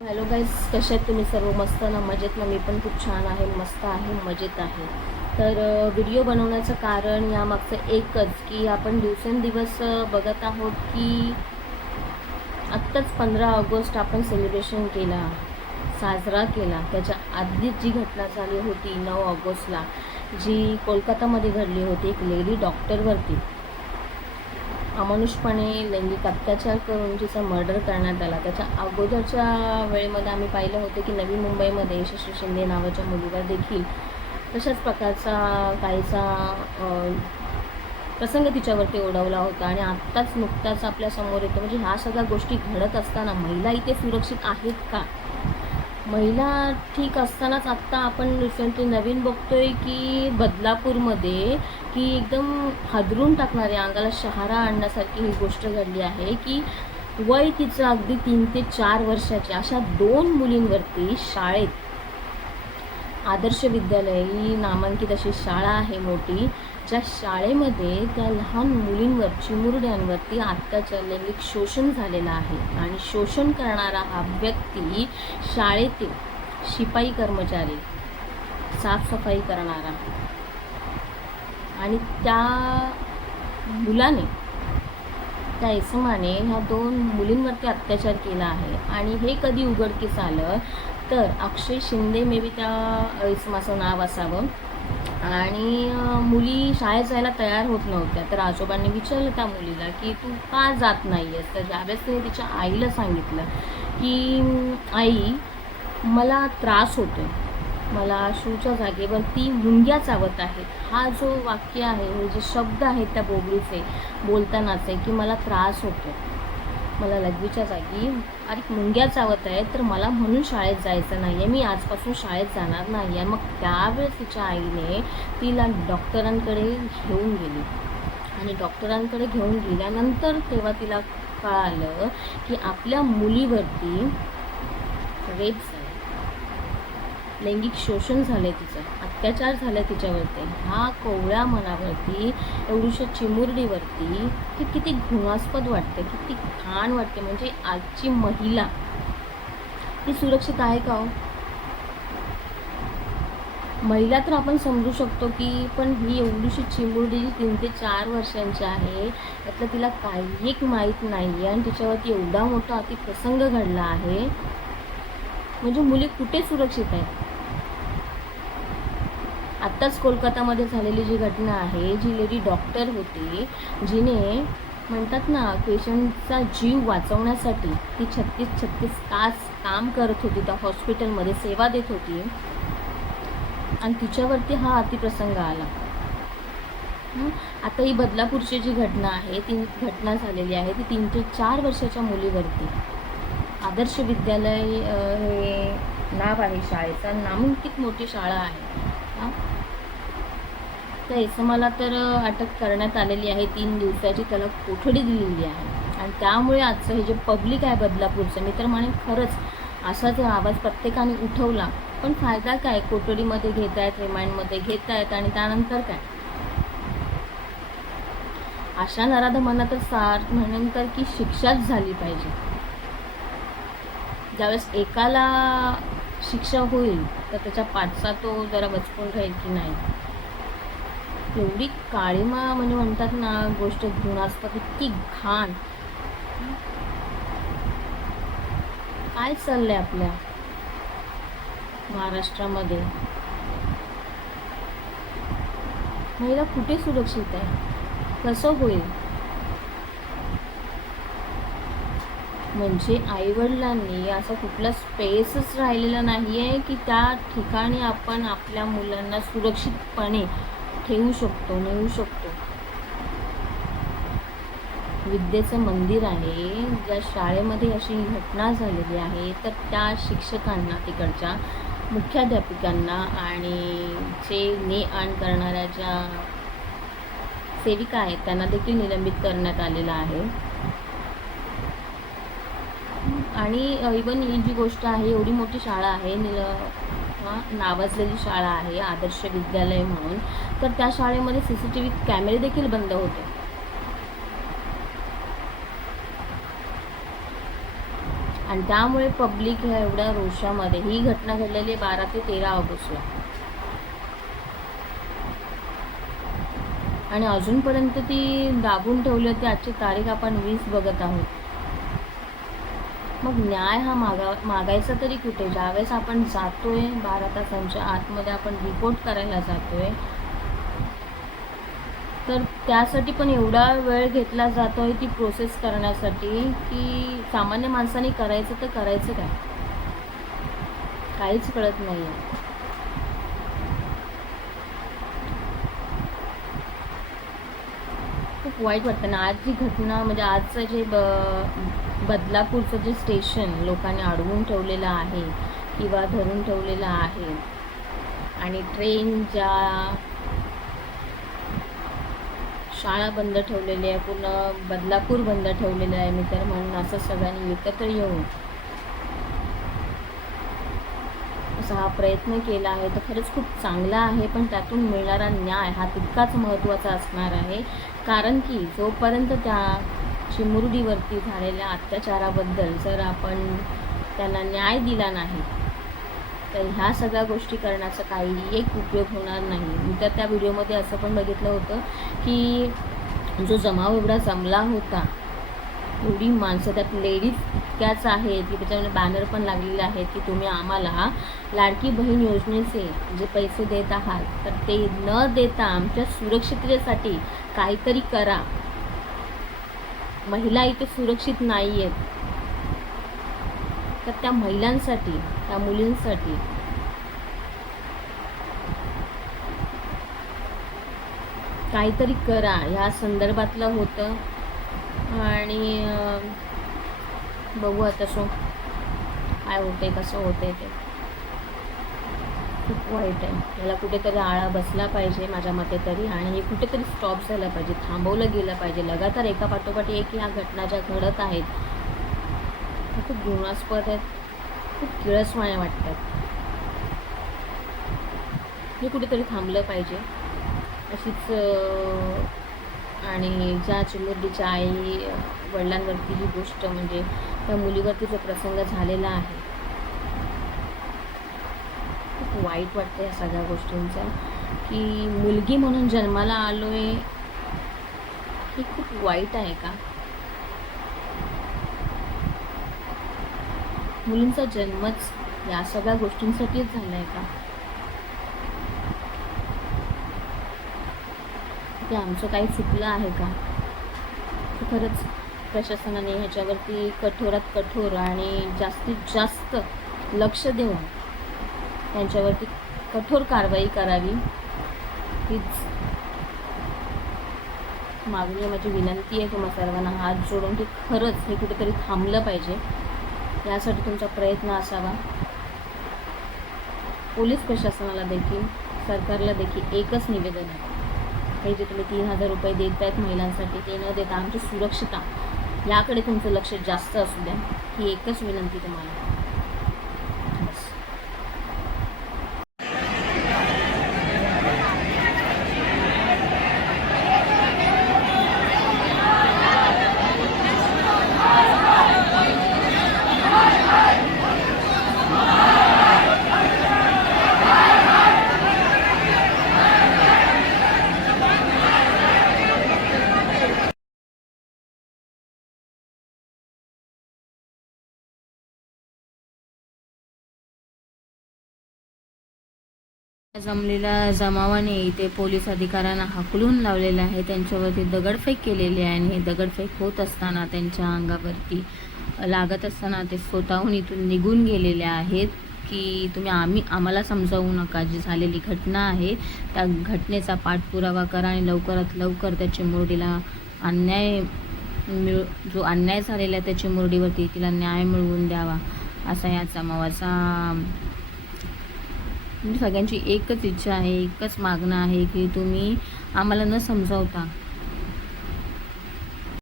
Hello guys कसे आहेत तुम्ही सर्व? मस्त ना? मजेत ना? मी पण खूप छान आहे मस्त आहे मजेत आहे. तर व्हिडिओ बनवण्याचं कारण यामागचं एकच की आपण दिवसेंदिवस बघत आहोत की आत्ताच पंधरा ऑगस्ट आपण सेलिब्रेशन केला साजरा केला. त्याच्या आधीच जी घटना झाली होती नऊ ऑगस्टला जी कोलकातामध्ये घडली होती एक लेडी डॉक्टरवरती अमानुषपणे लैंगिक अत्याचार करून जिचा मर्डर करण्यात आला. त्याच्या अगोदरच्या वेळेमध्ये आम्ही पाहिलं होतं की नवी मुंबईमध्ये यशस्वी शिंदे नावाच्या मुलीवर देखील तशाच प्रकारचा काहीसा प्रसंग तिच्यावरती ओढवला होता. आणि आत्ताच नुकताच आपल्यासमोर येतो. म्हणजे ह्या सगळ्या गोष्टी घडत असताना महिला इथे सुरक्षित आहेत का? महिला ठीक असतानाच आत्ता आपण रिसेंटली नवीन बघतोय की बदलापूरमध्ये की एकदम हादरून टाकणारे अंगाला शहारा आणण्यासारखी ही गोष्ट घडली आहे की वय तिचं अगदी तीन ते चार वर्षाचे अशा दोन मुलींवरती शाळेत आदर्श विद्यालय ही नामांकित अशी शाळा आहे मोठी. ज्या शाळेमध्ये त्या लहान मुलींवर चिमुरड्यांवरती अत्याचार लैंगिक शोषण झालेलं आहे. आणि शोषण करणारा हा व्यक्ती शाळेतील शिपाई कर्मचारी साफसफाई करणारा. आणि त्या मुलाने त्या इसमाने ह्या दोन मुलींवरती अत्याचार केला आहे. आणि हे कधी उघडकीस आलं? तर अक्षय शिंदे मे बी त्या इसमाचं नाव असावं. आणि मुली शाळेत जायला तयार होत नव्हत्या. तर आजोबांनी विचारलं त्या मुलीला की तू का जात नाही आहेस तर ज्यावेळेस तिने तिच्या आईला सांगितलं की आई मला त्रास होतो मला शूच्या जागेवर ती मुंग्या चावत आहेत हा जो वाक्य आहे हे जे शब्द आहेत त्या बोबडीचे बोलतानाचे की मला त्रास होतो मला लघवीच्या जागी अरे मुंग्या चावत आहेत तर मला म्हणून शाळेत जायचं नाही आहे मी आजपासून शाळेत जाणार नाही आहे मग त्यावेळेस तिच्या आईने तिला डॉक्टरांकडे घेऊन गेली. आणि डॉक्टरांकडे घेऊन गेल्यानंतर तेव्हा तिला कळालं की आपल्या मुलीवरती रेप झाला लैंगिक शोषण झालं तिचं. अत्याचार झाला तिच्यावरती. हा कोवळ्या मनावरती एवढीशा चिमुरडीवरती ती किती घृणास्पद वाटते किती घाण वाटते. म्हणजे आजची महिला ती सुरक्षित आहे का हो? महिला तर आपण समजू शकतो की पण ही एवढीशी चिमुरडी जी तीन ते चार वर्षांची आहे त्यातलं तिला काही माहीत नाही आहे आणि तिच्यावरती एवढा मोठा अतिप्रसंग घडला आहे. म्हणजे मुली कुठे सुरक्षित आहे आत्ताच कोलकातामध्ये झालेली जी घटना आहे जी लेडी डॉक्टर होती जिने म्हणतात ना पेशंटचा जीव वाचवण्यासाठी ती छत्तीस छत्तीस तास काम करत होती त्या हॉस्पिटलमध्ये सेवा देत होती. आणि तिच्यावरती हा अतिप्रसंग आला. आता ही बदलापूरची जी घटना आहे ती घटना झालेली आहे ती तीन ते चार वर्षाच्या मुलीवरती. आदर्श विद्यालय हे नाव आहे शाळेचा. नामांकित मोठी शाळा आहे. हां तर इसमाला तर अटक करण्यात आलेली आहे तीन दिवसाची. त्याला कोठडी दिलेली आहे. आणि त्यामुळे आजचं हे जे पब्लिक आहे बदलापूरचं मी तर म्हणेन खरंच असा जो आवाज प्रत्येकाने उठवला. पण फायदा काय? कोठडीमध्ये घेत आहेत रिमाइंडमध्ये घेत आहेत आणि त्यानंतर काय? अशा नराधमांना तर सार म्हणेन तर की शिक्षाच झाली पाहिजे. ज्यावेळेस एकाला शिक्षा होईल तर त्याच्या पाठचा तो जरा बचकून राहील की नाही? एवढी काळीमा म्हणजे म्हणतात ना गोष्ट घृणास्पद इतकी घाण. काय चाललंय आपल्या महाराष्ट्रामध्ये? महिला कुठे सुरक्षित आहे? कसं होईल? म्हणजे आईवडिलांनी असा कुठला स्पेसच राहिलेला नाही आहे की त्या ठिकाणी आपण आपल्या मुलांना सुरक्षितपणे ठेवू शकतो नेऊ शकतो. विद्येचं मंदिर आहे. ज्या शाळेमध्ये अशी घटना झालेली आहे तर त्या शिक्षकांना तिकडच्या मुख्याध्यापिकांना आणि जे ने आण करणाऱ्या ज्या सेविका आहेत त्यांना देखील निलंबित करण्यात आलेलं आहे. आणि इवन ही जी गोष्ट आहे एवढी मोठी शाळा आहे निल नावाजलेली शाळा आहे आदर्श विद्यालय म्हणून तर त्या शाळेमध्ये सी सी टी व्ही कॅमेरे देखील बंद होते. आणि आणि त्यामुळे पब्लिक ह्या एवढ्या रोषामध्ये ही घटना घडलेली आहे बारा ते तेरा ऑगस्टला. आणि अजूनपर्यंत ती दाबून ठेवली होती आजची तारीख आपण वीस बघत आहोत. मग न्याय हा मागा मागायचा तरी कुठे? ज्यावेळेस आपण जातोय बारा तासांच्या आतमध्ये आपण रिपोर्ट करायला जातोय तर त्यासाठी पण एवढा वेळ घेतला जातो आहे ती प्रोसेस करण्यासाठी की सामान्य माणसाने करायचं तर करायचं काय? काहीच कळत नाही आहे खूप वाईट वाटतं ना. आज जी घटना म्हणजे आजचं जे ब बदलापूरचं जे स्टेशन लोकांनी अडवून ठेवलेलं आहे किंवा धरून ठेवलेलं आहे आणि ट्रेन ज्या शाळा बंद ठेवलेली आहे पूर्ण बदलापूर बंद ठेवलेलं आहे मी तर म्हणून असं सगळ्यांनी एकत्र येऊन करण्याचा हा प्रयत्न केला आहे तर खरंच खूप चांगला आहे पण त्यातून मिळणारा न्याय हा तितकाच महत्त्वाचा असणार आहे. कारण की जोपर्यंत त्या चिमुरडीवरती झालेल्या अत्याचाराबद्दल जर आपण त्यांना न्याय दिला नाही तर ह्या सगळ्या गोष्टी करण्याचा काही एक उपयोग होणार नाही. मी तर त्या व्हिडिओमध्ये असं पण बघितलं होतं की जो जमाव एवढा जमला होता एवढी माणसं त्यात लेडीज इतक्याच आहेत की त्याच्यामध्ये बॅनर पण लागलेले आहेत की तुम्ही आम्हाला लाडकी बहीण योजनेचे जे पैसे देत आहात तर ते न देता आमच्या सुरक्षिततेसाठी काहीतरी करा. महिला इथे सुरक्षित नाही आहेत तर त्या महिलांसाठी त्या मुलींसाठी काहीतरी करा. ह्या संदर्भातलं होतं. आणि बघू आता सो काय होते कसं होते ते. खूप वाईट आहे. याला कुठेतरी आळा बसला पाहिजे माझ्या मते तरी आणि हे कुठेतरी स्टॉप झालं पाहिजे थांबवलं गेलं पाहिजे. लगातार एका पाठोपाठ एक ह्या घटना ज्या घडत आहेत त्या खूप घृणास्पद आहेत खूप किळसवाण्या वाटतात. हे कुठेतरी थांबलं पाहिजे. अशीच आणि ज्या चिमुरडीच्या आई वडिलांवरती ही गोष्ट म्हणजे त्या मुलीवरती जो प्रसंग झालेला आहे. खूप वाईट वाटतं या सगळ्या गोष्टींचा की मुलगी म्हणून जन्माला आलो आहे हे खूप वाईट आहे का? मुलींचा जन्मच या सगळ्या गोष्टींसाठीच झाला आहे का? ते आमचं काही चुकलं आहे का? खरंच प्रशासनाने ह्याच्यावरती कठोरात कठोर आणि जास्तीत जास्त लक्ष देऊन त्यांच्यावरती कठोर कारवाई करावी हीच मागणी आहे, माझी विनंती आहे तुम्हा सर्वांना. हात जोडून की खरंच हे कुठेतरी थांबलं पाहिजे. यासाठी तुमचा प्रयत्न असावा. पोलीस प्रशासनाला देखील सरकारला देखील एकच निवेदन आहे. हे जे तुम्ही तीन हजार रुपये देत आहेत महिलांसाठी ते न देता आमची सुरक्षिता याकडे तुमचं लक्ष जास्त असू द्या. ही एकच विनंती तुम्हाला. जमलेल्या जमावाने इथे पोलीस अधिकाऱ्यांना हाकलून लावलेले आहे. त्यांच्यावरती दगडफेक केलेली आहे आणि हे दगडफेक होत असताना त्यांच्या अंगावरती लागत असताना ते स्वतःहून इथून निघून गेलेले आहेत. की तुम्ही आम्ही आम्हाला समजावू नका. जी झालेली घटना आहे त्या घटनेचा पाठपुरावा करा आणि लवकरात लवकर त्या चिमुरडीला अन्याय मिळ जो अन्याय झालेला आहे त्या चिमुरडीवरती तिला न्याय मिळवून द्यावा असा या जमावाचा म्हणजे सगळ्यांची एकच इच्छा आहे एकच मागणं आहे की तुम्ही आम्हाला न समजावता